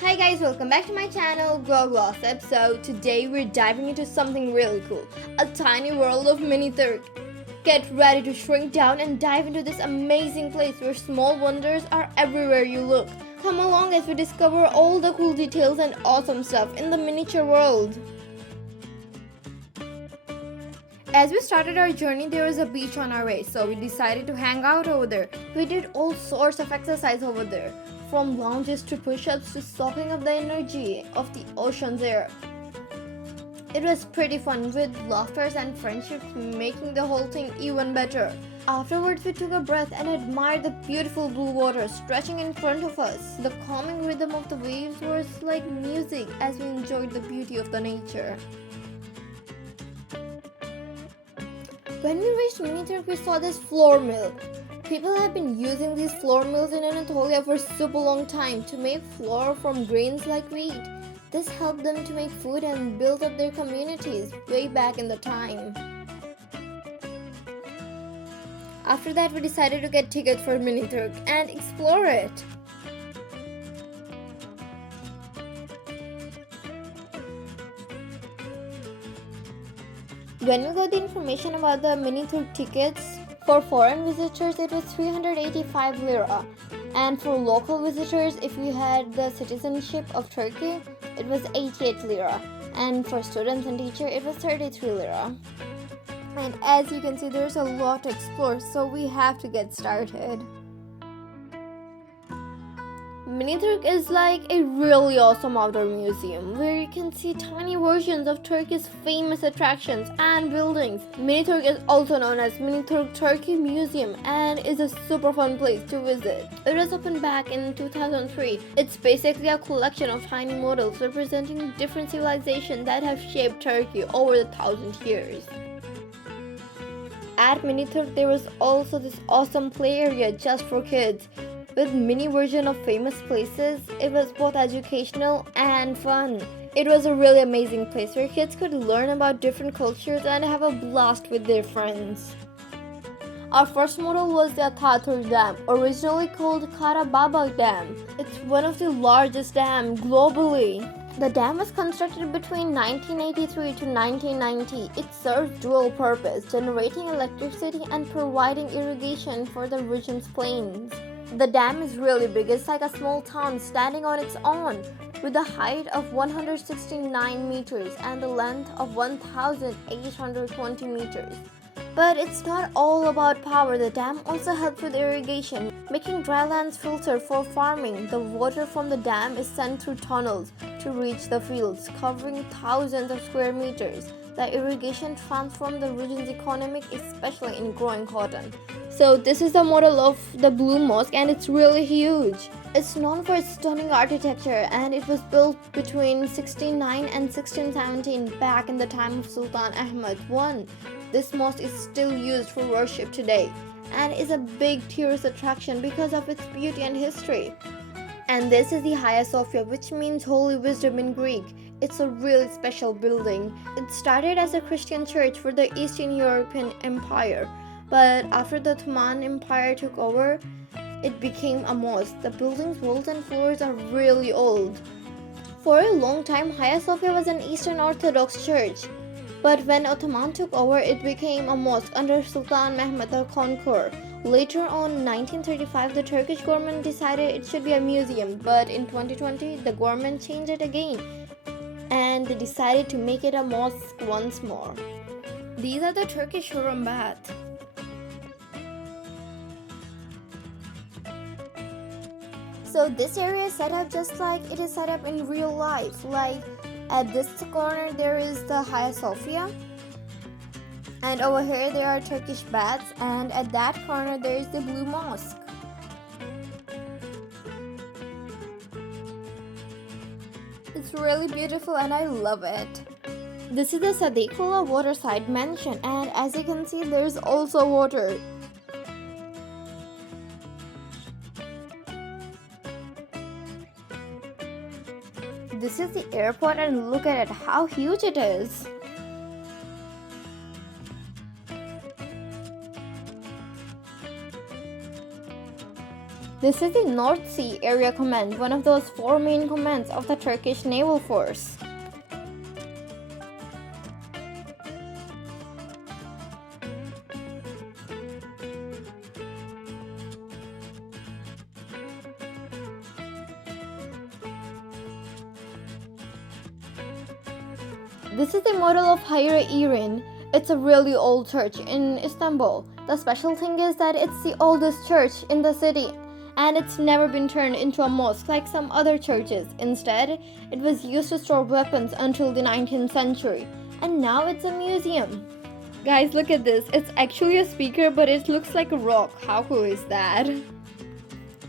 Hi guys, welcome back to my channel Glow Gossip. So today we're diving into something really cool, a tiny world of Miniaturk. Get ready to shrink down and dive into this amazing place where small wonders are everywhere you look. Come along as we discover all the cool details and awesome stuff in the miniature world. As we started our journey, there was a beach on our way, so we decided to hang out over there. We did all sorts of exercise over there, from lounges to push-ups to soaking up the energy of the ocean's air. It was pretty fun with laughter and friendships making the whole thing even better. Afterwards, we took a breath and admired the beautiful blue water stretching in front of us. The calming rhythm of the waves was like music as we enjoyed the beauty of the nature. When we reached Miniaturk, we saw this flour mill. People have been using these flour mills in Anatolia for super long time to make flour from grains like wheat. This helped them to make food and build up their communities way back in the time. After that, we decided to get tickets for Miniaturk and explore it. When we got the information about the Miniaturk tickets, for foreign visitors it was 385 lira, and for local visitors, if you had the citizenship of Turkey, it was 88 lira, and for students and teachers it was 33 lira. And as you can see, there's a lot to explore, so we have to get started. Miniaturk is like a really awesome outdoor museum where you can see tiny versions of Turkey's famous attractions and buildings. Miniaturk is also known as Miniaturk Turkey Museum and is a super fun place to visit. It was opened back in 2003. It's basically a collection of tiny models representing different civilizations that have shaped Turkey over the 1,000 years. At Miniaturk, there was also this awesome play area just for kids. With mini version of famous places, it was both educational and fun. It was a really amazing place where kids could learn about different cultures and have a blast with their friends. Our first model was the Ataturk Dam, originally called Karababag Dam. It's one of the largest dams globally. The dam was constructed between 1983 to 1990. It serves dual purpose, generating electricity and providing irrigation for the region's plains. The dam is really big. It's like a small town standing on its own, with a height of 169 meters and a length of 1,820 meters. But it's not all about power. The dam also helps with irrigation, making drylands filter for farming. The water from the dam is sent through tunnels to reach the fields, covering thousands of square meters. The irrigation transformed the region's economy, especially in growing cotton. So this is the model of the Blue Mosque and it's really huge. It's known for its stunning architecture and it was built between 1609 and 1617 back in the time of Sultan Ahmed I. This mosque is still used for worship today and is a big tourist attraction because of its beauty and history. And this is the Hagia Sophia, which means Holy Wisdom in Greek. It's a really special building. It started as a Christian church for the Eastern European Empire, but after the Ottoman Empire took over, it became a mosque. The building's walls and floors are really old. For a long time, Hagia Sophia was an Eastern Orthodox church, but when Ottoman took over, it became a mosque under Sultan Mehmed the Conqueror. Later on, in 1935, the Turkish government decided it should be a museum, but in 2020, the government changed it again, and they decided to make it a mosque once more. These are the Turkish Hurum baths. So this area is set up just like it is set up in real life. Like at this corner there is the Hagia Sophia, and over here there are Turkish baths, and at that corner there is the Blue Mosque. It's really beautiful and I love it. This is the Sadekula waterside mansion, and as you can see there's also water. This is the airport and look at it, how huge it is. This is the North Sea Area Command, one of those four main commands of the Turkish naval force. This is the model of Hagia Sophia. It's a really old church in Istanbul. The special thing is that it's the oldest church in the city, and it's never been turned into a mosque like some other churches. Instead, it was used to store weapons until the 19th century, and now it's a museum. Guys, look at this. It's actually a speaker, but it looks like a rock. How cool is that?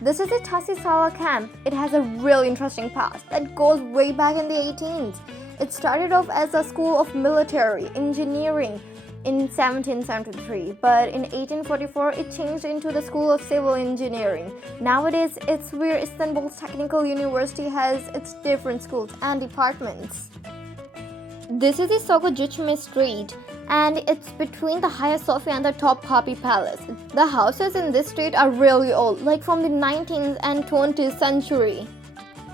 This is the Tasisala camp. It has a really interesting past that goes way back in the 18th. It started off as a school of military engineering in 1773, but in 1844 it changed into the School of Civil Engineering. Nowadays, it's where Istanbul's Technical University has its different schools and departments. This is the Sokocicme Street, and it's between the Hagia Sophia and the Topkapi Palace. The houses in this street are really old, like from the 19th and 20th century.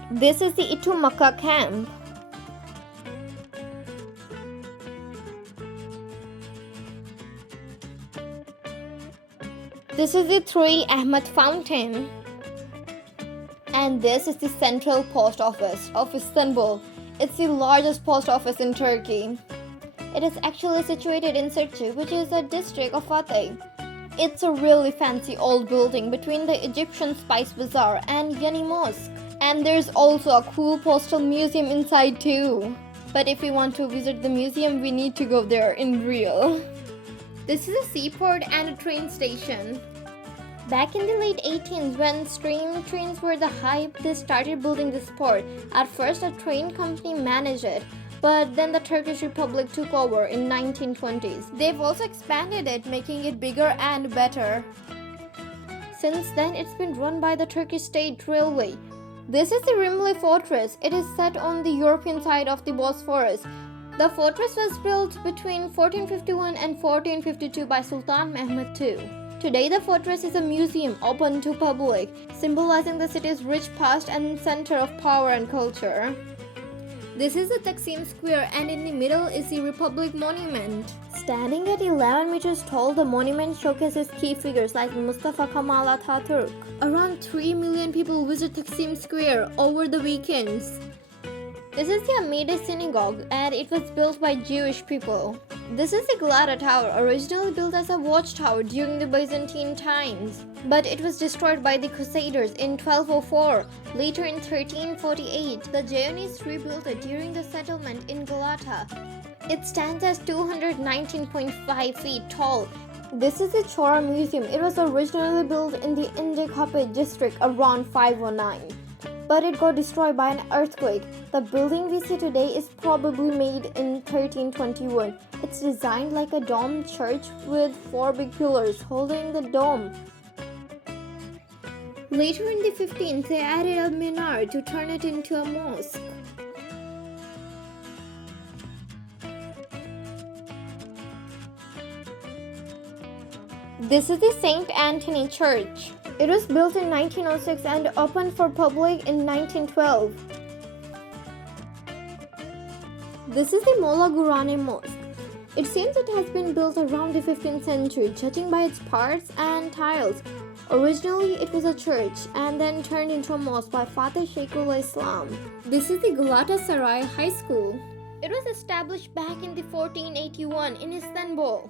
This is the Itumaka camp. This is the Three Ahmed Fountain. And this is the Central Post Office of Istanbul. It's the largest post office in Turkey. It is actually situated in Sirte, which is a district of Fatih. It's a really fancy old building between the Egyptian Spice Bazaar and Yeni Mosque. And there's also a cool postal museum inside too. But if we want to visit the museum, we need to go there in real. This is a seaport and a train station. Back in the late 18th, when steam trains were the hype, they started building this port. At first, a train company managed it, but then the Turkish Republic took over in 1920s. They've also expanded it, making it bigger and better. Since then, it's been run by the Turkish State Railway. This is the Rimli Fortress. It is set on the European side of the Bosphorus. The fortress was built between 1451 and 1452 by Sultan Mehmed II. Today, the fortress is a museum open to public, symbolizing the city's rich past and center of power and culture. This is the Taksim Square, and in the middle is the Republic Monument. Standing at 11 meters tall, the monument showcases key figures like Mustafa Kemal Atatürk. Around 3 million people visit Taksim Square over the weekends. This is the Ahmadi Synagogue, and it was built by Jewish people. This is the Galata Tower, originally built as a watchtower during the Byzantine times. But it was destroyed by the Crusaders in 1204. Later in 1348, the Genoese rebuilt it during the settlement in Galata. It stands as 219.5 feet tall. This is the Chora Museum. It was originally built in the Indikapi district around 509. But it got destroyed by an earthquake. The building we see today is probably made in 1321. It's designed like a domed church with 4 big pillars holding the dome. Later in the 15th, they added a minaret to turn it into a mosque. This is the St. Anthony Church. It was built in 1906 and opened for public in 1912. This is the Molla Gurani Mosque. It seems it has been built around the 15th century, judging by its parts and tiles. Originally, it was a church and then turned into a mosque by Fateh Sheikhul Islam. This is the Galatasaray High School. It was established back in the 1481 in Istanbul.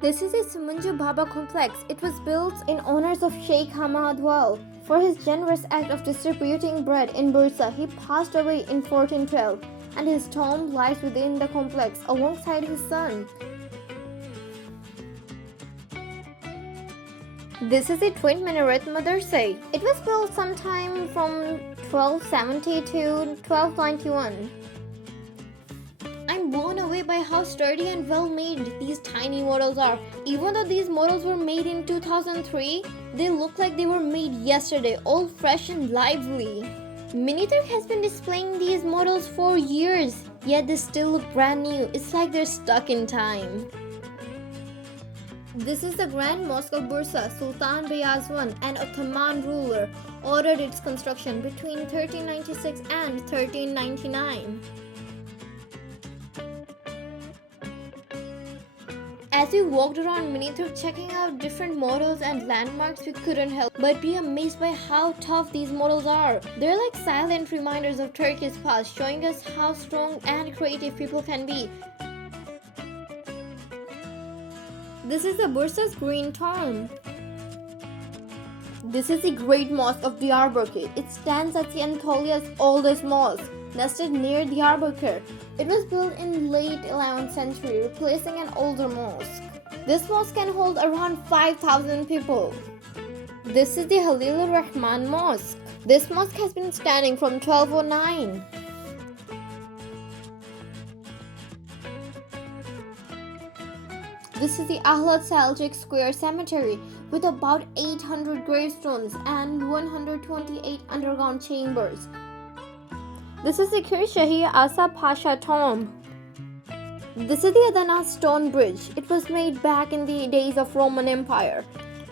This is the Sumunju Baba complex. It was built in honors of Sheikh Hamad Wal. For his generous act of distributing bread in Bursa, he passed away in 1412, and his tomb lies within the complex alongside his son. This is the Twin Minaret Madrasa. It was built sometime from 1270 to 1291. I'm blown away by how sturdy and well made these tiny models are. Even though these models were made in 2003, they look like they were made yesterday, all fresh and lively. Miniaturk has been displaying these models for years, yet they still look brand new. It's like they're stuck in time. This is the Grand Mosque of Bursa. Sultan Beyaz I, an Ottoman ruler, ordered its construction between 1396 and 1399. As we walked around Miniaturk checking out different models and landmarks, we couldn't help but be amazed by how tough these models are. They're like silent reminders of Turkey's past, showing us how strong and creative people can be. This is the Bursa's Green Tomb. This is the Great Mosque of Diyarbakir. It stands as the Anatolia's oldest mosque, nested near Diyarbakir. It was built in late 11th century, replacing an older mosque. This mosque can hold around 5,000 people. This is the Halilur Rahman Mosque. This mosque has been standing from 1209. This is the Ahlat Seljuk Square Cemetery with about 800 gravestones and 128 underground chambers. This is the Kirşahi Asa Pasha tomb. This is the Adana stone bridge. It was made back in the days of Roman Empire,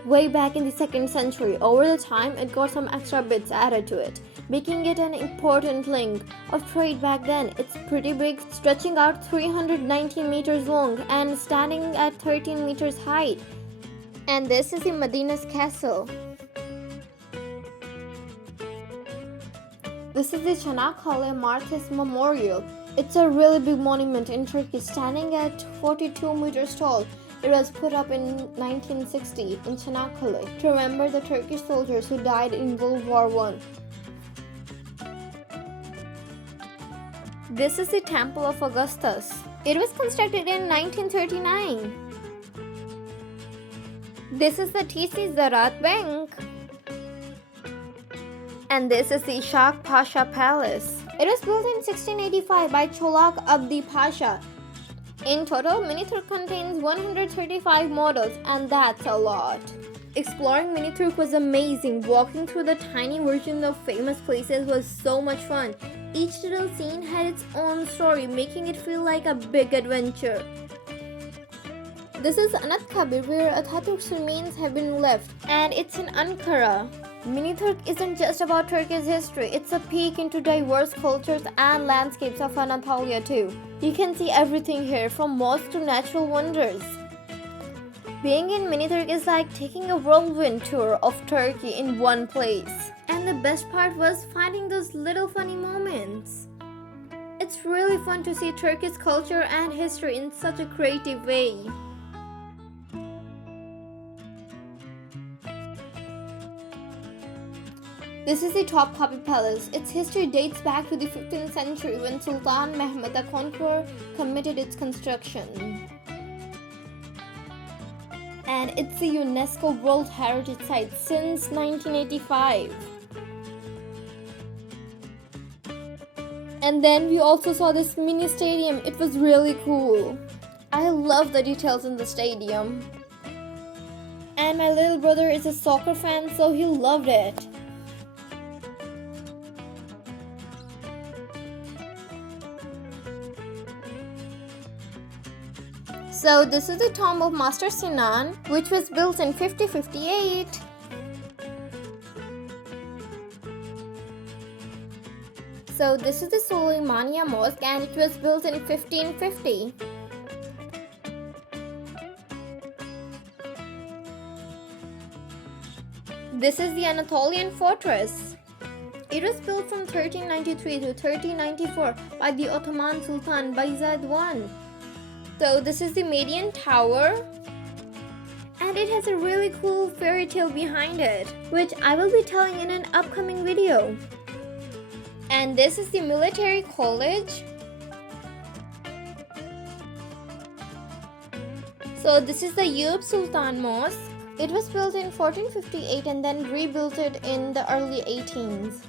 way back in the 2nd century. Over the time, it got some extra bits added to it, making it an important link of trade back then. It's pretty big, stretching out 390 meters long and standing at 13 meters height. And this is the Medina's castle. This is the Çanakkale Martyrs Memorial. It's a really big monument in Turkey, standing at 42 meters tall. It was put up in 1960 in Çanakkale to remember the Turkish soldiers who died in World War I. This is the Temple of Augustus. It was constructed in 1939. This is the TC Ziraat Bank. And this is the Shah Pasha Palace. It was built in 1685 by Cholak Abdi Pasha. In total, Miniaturk contains 135 models, and that's a lot. Exploring Miniaturk was amazing. Walking through the tiny versions of famous places was so much fun. Each little scene had its own story, making it feel like a big adventure. This is Anıtkabir, where Atatürk's remains have been left, and it's in Ankara. Miniaturk isn't just about Turkey's history, it's a peek into diverse cultures and landscapes of Anatolia too. You can see everything here, from mosques to natural wonders. Being in Miniaturk is like taking a whirlwind tour of Turkey in one place. And the best part was finding those little funny moments. It's really fun to see Turkey's culture and history in such a creative way. This is the Topkapi Palace. Its history dates back to the 15th century when Sultan Mehmed the Conqueror committed its construction. And it's a UNESCO World Heritage Site since 1985. And then we also saw this mini stadium. It was really cool. I love the details in the stadium. And my little brother is a soccer fan, so he loved it. So this is the tomb of Master Sinan, which was built in 5058. So this is the Suleymaniye Mosque, and it was built in 1550. This is the Anatolian Fortress. It was built from 1393 to 1394 by the Ottoman Sultan Bayezid I. So this is the Median Tower, and it has a really cool fairy tale behind it, which I will be telling in an upcoming video. And this is the Military College. So this is the Eyüp Sultan Mosque. It was built in 1458 and then rebuilt it in the early 18s.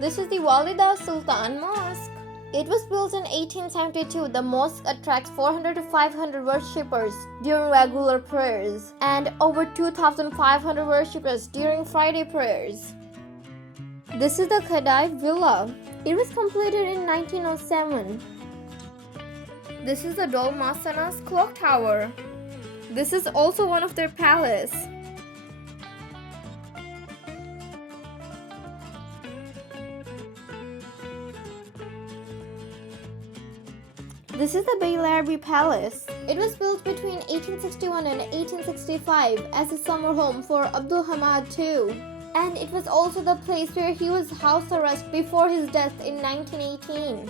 This is the Walida Sultan Mosque. It was built in 1872. The mosque attracts 400 to 500 worshippers during regular prayers and over 2,500 worshippers during Friday prayers. This is the Khedive Villa. It was completed in 1907. This is the Dolmasana's clock tower. This is also one of their palace. This is the Beylerbeyi Palace. It was built between 1861 and 1865 as a summer home for Abdulhamid II. And it was also the place where he was house arrested before his death in 1918.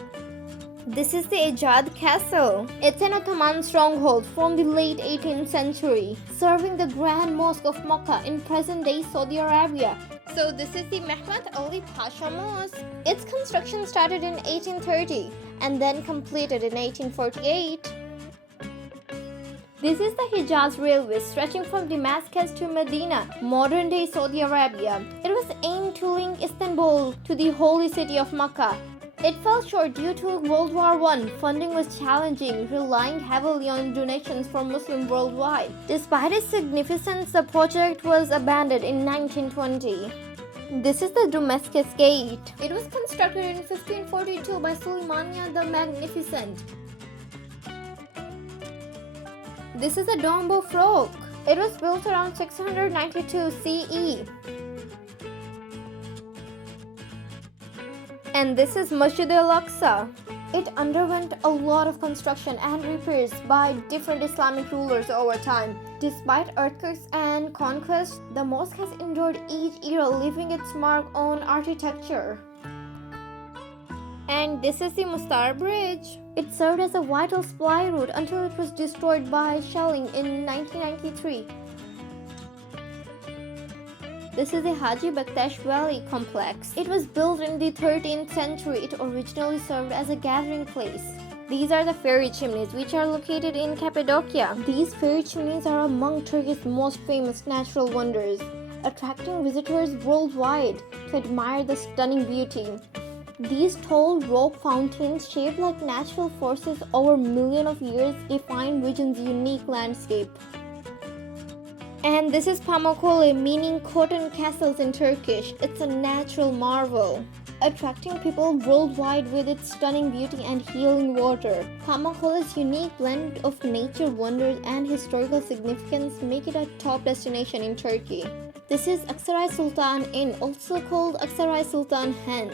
This is the Ejad Castle. It's an Ottoman stronghold from the late 18th century, serving the Grand Mosque of Mecca in present-day Saudi Arabia. So this is the Mehmet Ali Pasha Mosque. Its construction started in 1830 and then completed in 1848. This is the Hijaz Railway stretching from Damascus to Medina, modern-day Saudi Arabia. It was aimed to link Istanbul to the holy city of Mecca. It fell short due to World War I. Funding was challenging, relying heavily on donations from Muslims worldwide. Despite its significance, the project was abandoned in 1920. This is the Damascus Gate. It was constructed in 1542 by Suleymania the Magnificent. This is the Dombo Frog. It was built around 692 CE. And this is Masjid al-Aqsa. It underwent a lot of construction and repairs by different Islamic rulers over time. Despite earthquakes and conquest, the mosque has endured each era, leaving its mark on architecture. And this is the Mustar Bridge. It served as a vital supply route until it was destroyed by shelling in 1993. This is the Haji Bektash Valley complex. It was built in the 13th century. It originally served as a gathering place. These are the fairy chimneys, which are located in Cappadocia. These fairy chimneys are among Turkey's most famous natural wonders, attracting visitors worldwide to admire the stunning beauty. These tall rock fountains, shaped like natural forces over millions of years, define region's unique landscape. And this is Pamukkale, meaning cotton castles in Turkish. It's a natural marvel, attracting people worldwide with its stunning beauty and healing water. Pamukkale's unique blend of nature wonders and historical significance make it a top destination in Turkey. This is Aksaray Sultan Inn, also called Aksaray Sultan Hen.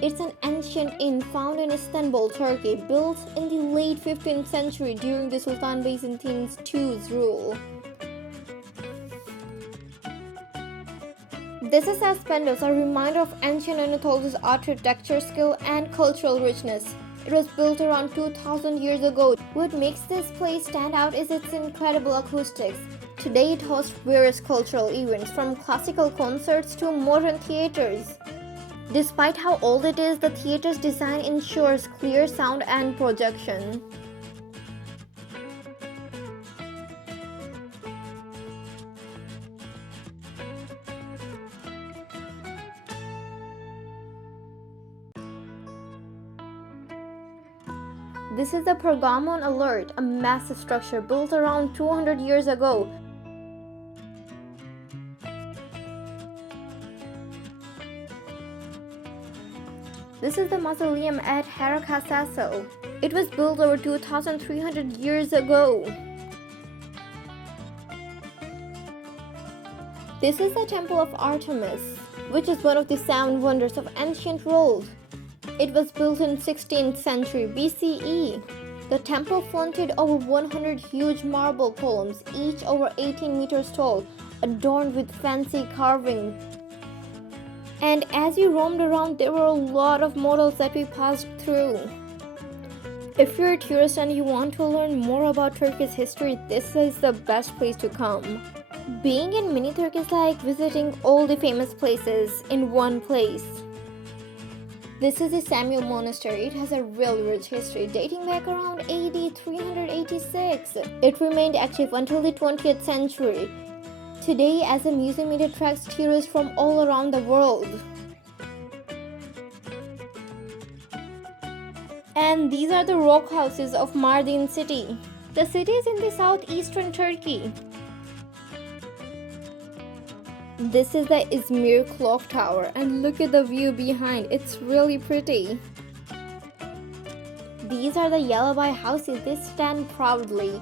It's an ancient inn found in Istanbul, Turkey, built in the late 15th century during the Sultan Byzantine II's rule. This is Aspendos, a reminder of ancient Anatolia's architecture skill and cultural richness. It was built around 2,000 years ago. What makes this place stand out is its incredible acoustics. Today it hosts various cultural events, from classical concerts to modern theaters. Despite how old it is, the theater's design ensures clear sound and projection. This is the Pergamon Alert, a massive structure built around 200 years ago. This is the mausoleum at Hagia Sophia. It was built over 2,300 years ago. This is the Temple of Artemis, which is one of the 7 wonders of ancient world. It was built in 16th century BCE. The temple fronted over 100 huge marble columns, each over 18 meters tall, adorned with fancy carving. And as we roamed around, there were a lot of models that we passed through. If you're a tourist and you want to learn more about Turkey's history, this is the best place to come. Being in Miniaturk is like visiting all the famous places in one place. This is the Samuel Monastery. It has a really rich history dating back around AD 386. It remained active until the 20th century. Today, as a museum, it attracts tourists from all around the world. And these are the rock houses of Mardin city. The city is in the southeastern Turkey. This is the Izmir clock tower, and look at the view behind. It's really pretty. These are the Yalabai houses. They stand proudly.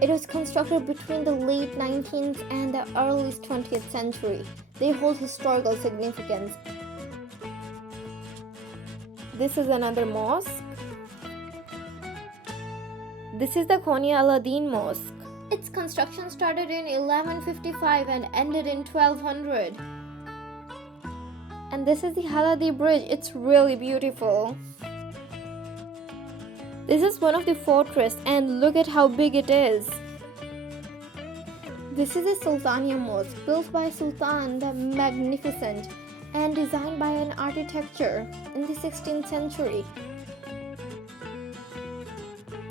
It was constructed between the late 19th and the early 20th century. They hold historical significance. This is another mosque. This is the Konya Aladdin Mosque. Its construction started in 1155 and ended in 1200. And this is the Haladi Bridge. It's really beautiful. This is one of the fortress and look at how big it is. This is the Sultania Mosque, built by Sultan the Magnificent and designed by an architecture in the 16th century.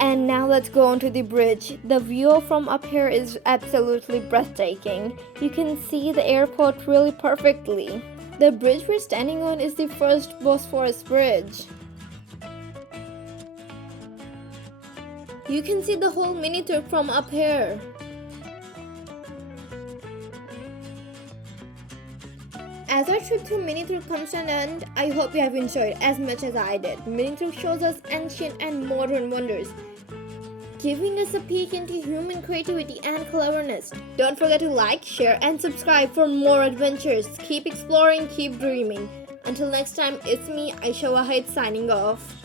And now let's go on to the bridge. The view from up here is absolutely breathtaking. You can see the airport really perfectly. The bridge we're standing on is the first Bosphorus bridge. You can see the whole Miniaturk from up here. As our trip through Miniaturk comes to an end, I hope you have enjoyed as much as I did. Miniaturk shows us ancient and modern wonders, giving us a peek into human creativity and cleverness. Don't forget to like, share, and subscribe for more adventures. Keep exploring, keep dreaming. Until next time, it's me, Aisha Wahid, signing off.